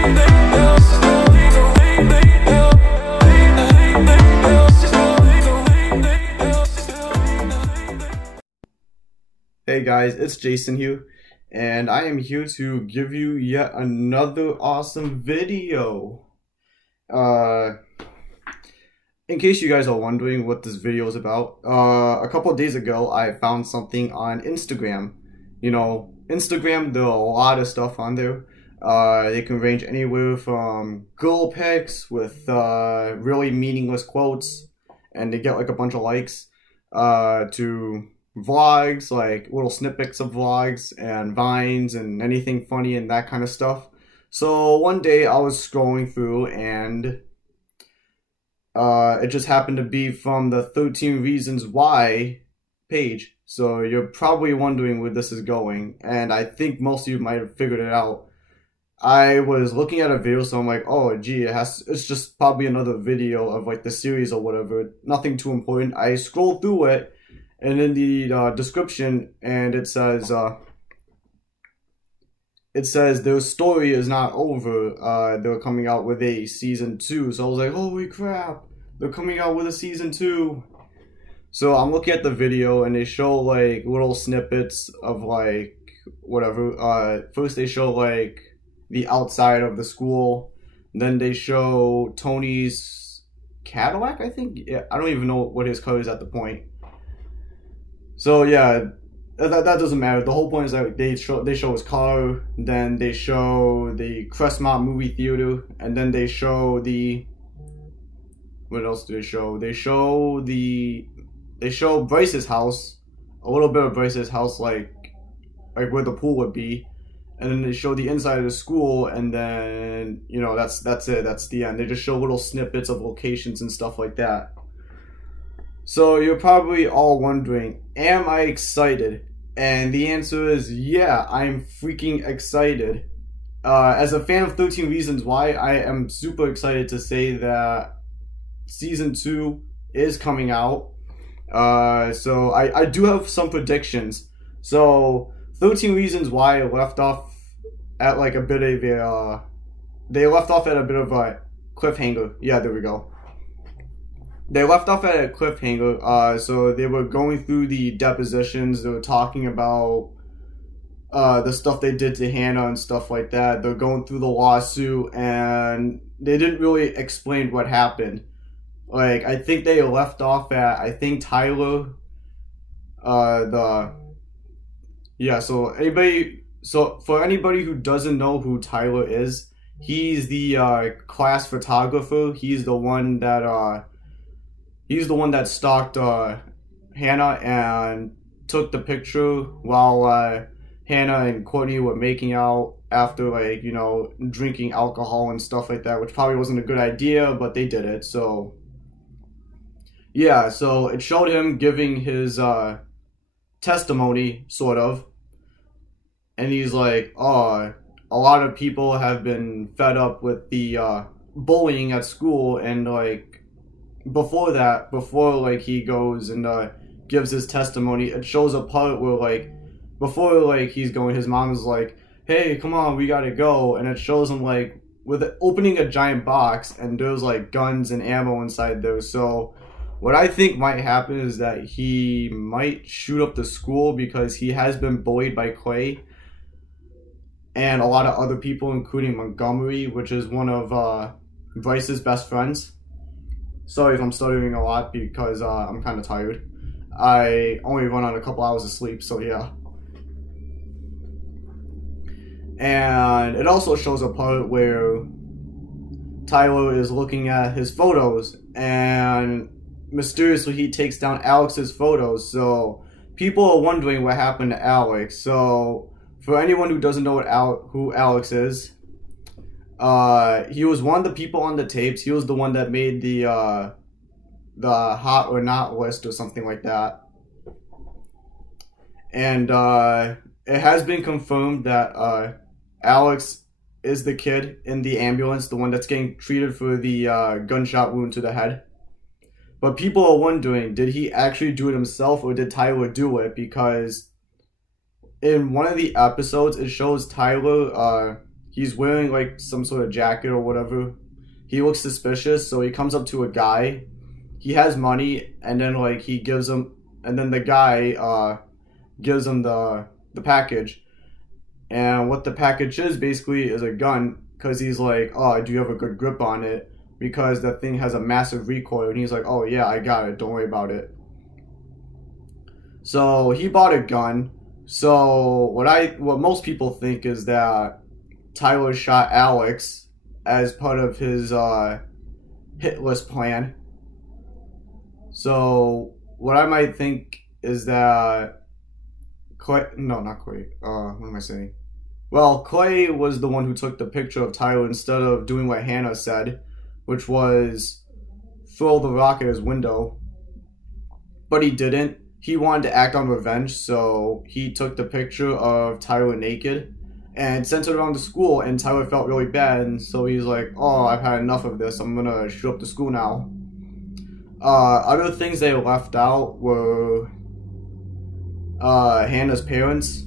Hey guys, it's Jason here, and I am here to give you yet another awesome video. In case you guys are wondering what this video is about, a couple of days ago I found something on Instagram. You know, Instagram, there are a lot of stuff on there. They can range anywhere from girl pics with really meaningless quotes, and they get like a bunch of likes, to vlogs, like little snippets of vlogs and vines and anything funny and that kind of stuff. So one day I was scrolling through and it just happened to be from the 13 Reasons Why page. So you're probably wondering where this is going, and I think most of you might have figured it out. I was looking at a video, so I'm like, oh gee, it's just probably another video of like the series or whatever, nothing too important. I scrolled through it, and in the description, and it says their story is not over. They're coming out with a season 2. So I was like, holy crap, they're coming out with a season 2. So I'm looking at the video, and they show like little snippets of like whatever. First they show like the outside of the school, then they show Tony's Cadillac, I think. Yeah, I don't even know what his color is at the point. So yeah, that doesn't matter. The whole point is that they show his car, then they show the Crestmont movie theater, and then they show the, what else do they show? They show Bryce's house, a little bit of Bryce's house, like where the pool would be, and then they show the inside of the school, and then, you know, that's it. That's the end. They just show little snippets of locations and stuff like that. So you're probably all wondering, am I excited? And the answer is yeah, I'm freaking excited. As a fan of 13 Reasons Why, I am super excited to say that season 2 is coming out. So I do have some predictions. So 13 Reasons Why left off at like a bit of a cliffhanger. Yeah, there we go. They left off at a cliffhanger. So they were going through the depositions. They were talking about the stuff they did to Hannah and stuff like that. They're going through the lawsuit, and they didn't really explain what happened. Like, I think they left off at, I think Tyler, so for anybody who doesn't know who Tyler is, he's the class photographer. He's the one that stalked Hannah and took the picture while Hannah and Courtney were making out after, like, you know, drinking alcohol and stuff like that, which probably wasn't a good idea, but they did it. So yeah, so it showed him giving his testimony, sort of, and he's like, oh, a lot of people have been fed up with the bullying at school, and like, before like he goes and gives his testimony, it shows a part where, like, before like he's going, his mom is like, hey, come on, we gotta go, and it shows him like with opening a giant box, and there's like guns and ammo inside there. So what I think might happen is that he might shoot up the school, because he has been bullied by Clay and a lot of other people, including Montgomery, which is one of Bryce's best friends. Sorry if I'm stuttering a lot, because I'm kind of tired. I only run on a couple hours of sleep, so yeah. And it also shows a part where Tyler is looking at his photos, and mysteriously he takes down Alex's photos. So people are wondering what happened to Alex. So for anyone who doesn't know who Alex is, he was one of the people on the tapes. He was the one that made the hot or not list or something like that. And it has been confirmed that Alex is the kid in the ambulance, the one that's getting treated for the gunshot wound to the head. But people are wondering, did he actually do it himself, or did Tyler do it? Because in one of the episodes, it shows Tyler he's wearing like some sort of jacket or whatever. He looks suspicious, so he comes up to a guy. He has money, and then like he gives him, and then the guy gives him the package. And what the package is basically is a gun, because he's like, oh, do you have a good grip on it? Because that thing has a massive recoil, and he's like, oh yeah, I got it, don't worry about it. So he bought a gun. So what most people think is that Tyler shot Alex as part of his hit list plan. So what I might think is that Clay, no, not Clay. What am I saying? Well, Clay was the one who took the picture of Tyler instead of doing what Hannah said, which was throw the rock at his window. But he didn't. He wanted to act on revenge, so he took the picture of Tyler naked and sent it around the school, and Tyler felt really bad, and so he's like, oh, I've had enough of this, I'm gonna shoot up the school now. Other things they left out were Hannah's parents.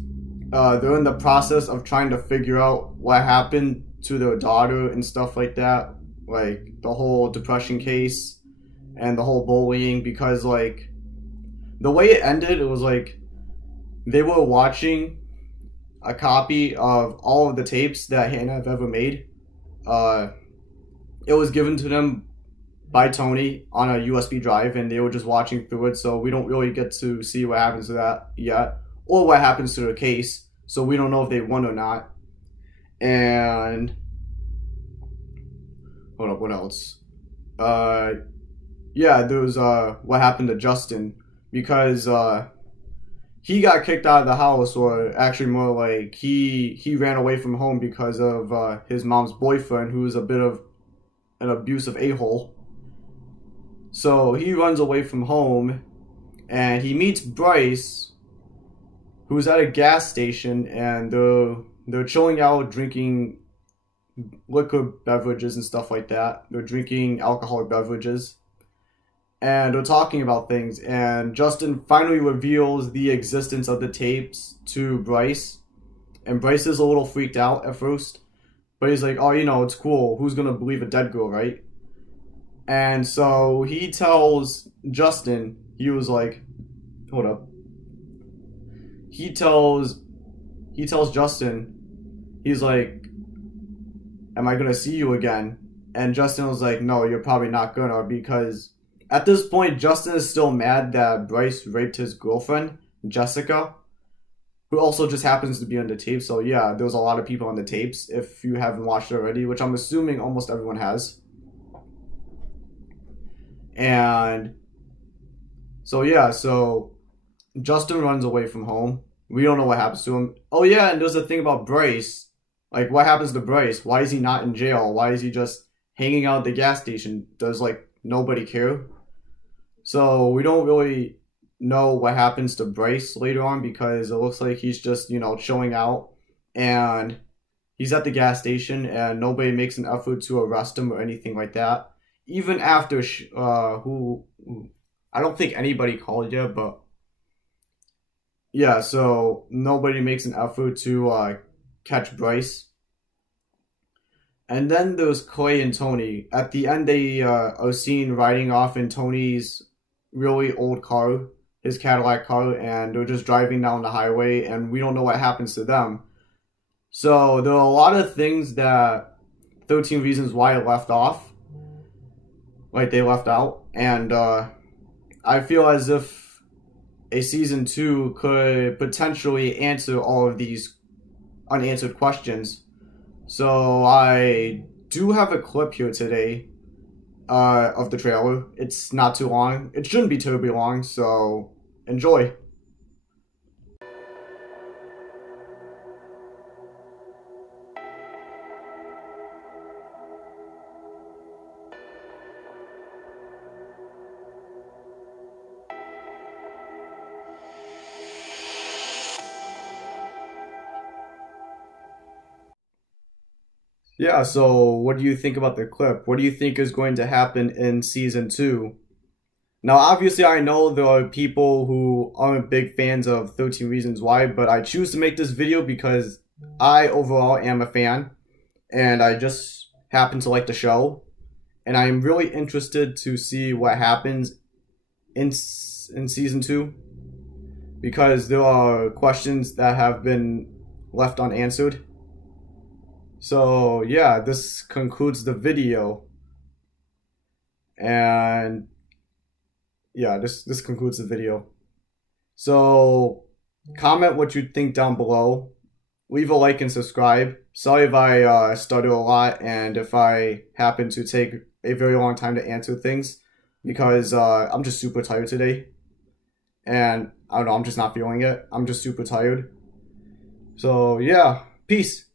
They're in the process of trying to figure out what happened to their daughter and stuff like that, like the whole depression case and the whole bullying, because like the way it ended, it was like they were watching a copy of all of the tapes that Hannah have ever made. It was given to them by Tony on a USB drive, and they were just watching through it, so we don't really get to see what happens to that yet, or what happens to the case, so we don't know if they won or not. And hold up, what else? Yeah, there was what happened to Justin, because he got kicked out of the house, or actually more like he ran away from home because of his mom's boyfriend, who's a bit of an abusive a-hole. So he runs away from home, and he meets Bryce, who's at a gas station, and they're chilling out, drinking liquor beverages and stuff like that. They're drinking alcoholic beverages, and they're talking about things, and Justin finally reveals the existence of the tapes to Bryce, and Bryce is a little freaked out at first, but he's like, oh, you know, it's cool, who's gonna believe a dead girl, right? And so he tells Justin, he was like, hold up, he tells Justin, he's like, am I gonna see you again? And Justin was like, no, you're probably not gonna, because at this point, Justin is still mad that Bryce raped his girlfriend, Jessica, who also just happens to be on the tape. So yeah, there's a lot of people on the tapes, if you haven't watched it already, which I'm assuming almost everyone has. And so yeah, so Justin runs away from home. We don't know what happens to him. Oh yeah, and there's a thing about Bryce. Like, what happens to Bryce? Why is he not in jail? Why is he just hanging out at the gas station? Does like nobody care? So we don't really know what happens to Bryce later on, because it looks like he's just, you know, chilling out, and he's at the gas station, and nobody makes an effort to arrest him or anything like that. Even after I don't think anybody called yet, but yeah, so nobody makes an effort to catch Bryce. And then there's Clay and Tony. At the end, they are seen riding off in Tony's really old car, his Cadillac car, and they're just driving down the highway, and we don't know what happens to them. So there are a lot of things that 13 Reasons Why left off, like they left out, and I feel as if a season 2 could potentially answer all of these unanswered questions. So I do have a clip here today of the trailer. It's not too long. It shouldn't be terribly long, so enjoy. Yeah, so what do you think about the clip? What do you think is going to happen in season 2? Now, obviously, I know there are people who aren't big fans of 13 Reasons Why, but I choose to make this video because I overall am a fan. and I just happen to like the show, and I'm really interested to see what happens in season 2, because there are questions that have been left unanswered. So yeah, this concludes the video, and yeah, this concludes the video. So comment what you think down below. Leave a like and subscribe. Sorry if I stutter a lot and if I happen to take a very long time to answer things, because I'm just super tired today. And I don't know, I'm just not feeling it. I'm just super tired. So yeah, peace.